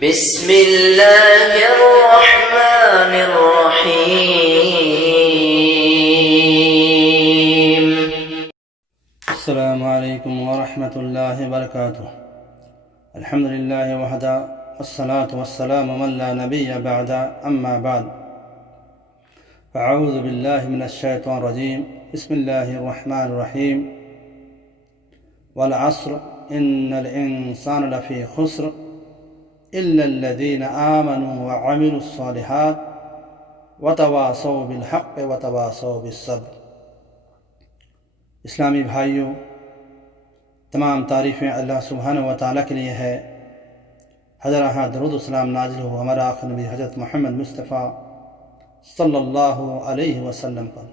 بسم اللہ الرحمن الرحیم۔ السلام علیکم ورحمت اللہ وبرکاتہ۔ الحمد للہ وحدہ والصلاة والسلام من لا نبی بعد اما بعد فاعوذ باللہ من الشیطان الرجیم بسم اللہ الرحمن الرحیم والعصر ان الانسان لفی خسر الا الذین آمنوا وعملوا الصالحات وتواصوا بالحق وتواصوا بالصبر۔ اسلامی بھائیوں، تمام تعریفیں اللہ سبحانہ و تعالیٰ کے لیے ہے۔ حضرت درود و سلام نازل ہو ہمارا آخر نبی حضرت محمد مصطفیٰ صلی اللہ علیہ وسلم پر۔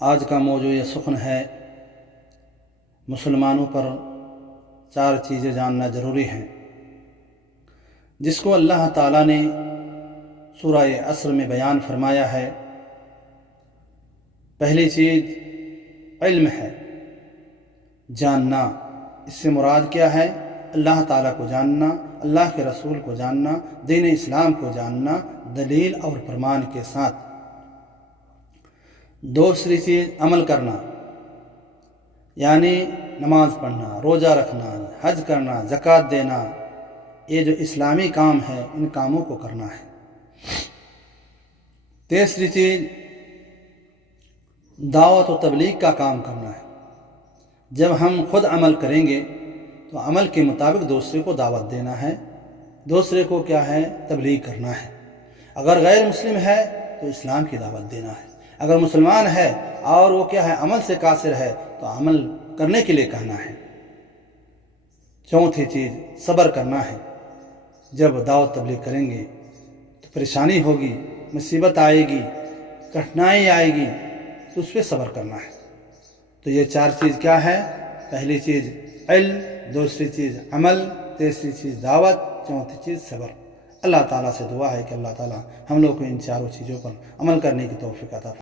آج کا موضوع یہ سخن ہے، مسلمانوں پر 4 چیزیں جاننا ضروری ہیں، جس کو اللہ تعالیٰ نے سورہ عصر میں بیان فرمایا ہے۔ پہلی چیز علم ہے، جاننا۔ اس سے مراد کیا ہے؟ اللہ تعالیٰ کو جاننا، اللہ کے رسول کو جاننا، دین اسلام کو جاننا دلیل اور پرمان کے ساتھ۔ دوسری چیز عمل کرنا، یعنی نماز پڑھنا، روزہ رکھنا، حج کرنا، زکوٰۃ دینا، یہ جو اسلامی کام ہے ان کاموں کو کرنا ہے۔ تیسری چیز دعوت و تبلیغ کا کام کرنا ہے۔ جب ہم خود عمل کریں گے تو عمل کے مطابق دوسرے کو دعوت دینا ہے، دوسرے کو کیا ہے؟ تبلیغ کرنا ہے۔ اگر غیر مسلم ہے تو اسلام کی دعوت دینا ہے، اگر مسلمان ہے اور وہ کیا ہے؟ عمل سے قاصر ہے تو عمل کرنے کے لیے کہنا ہے۔ چوتھی چیز صبر کرنا ہے۔ جب دعوت تبلیغ کریں گے تو پریشانی ہوگی، مصیبت آئے گی، کٹھنائی آئے گی، تو اس پہ صبر کرنا ہے۔ تو یہ 4 چیز کیا ہے؟ پہلی چیز علم، دوسری چیز عمل، تیسری چیز دعوت، چوتھی چیز صبر۔ اللہ تعالیٰ سے دعا ہے کہ اللہ تعالیٰ ہم لوگ کو ان 4 چیزوں پر عمل کرنے کی توفیق عطا فرمائے۔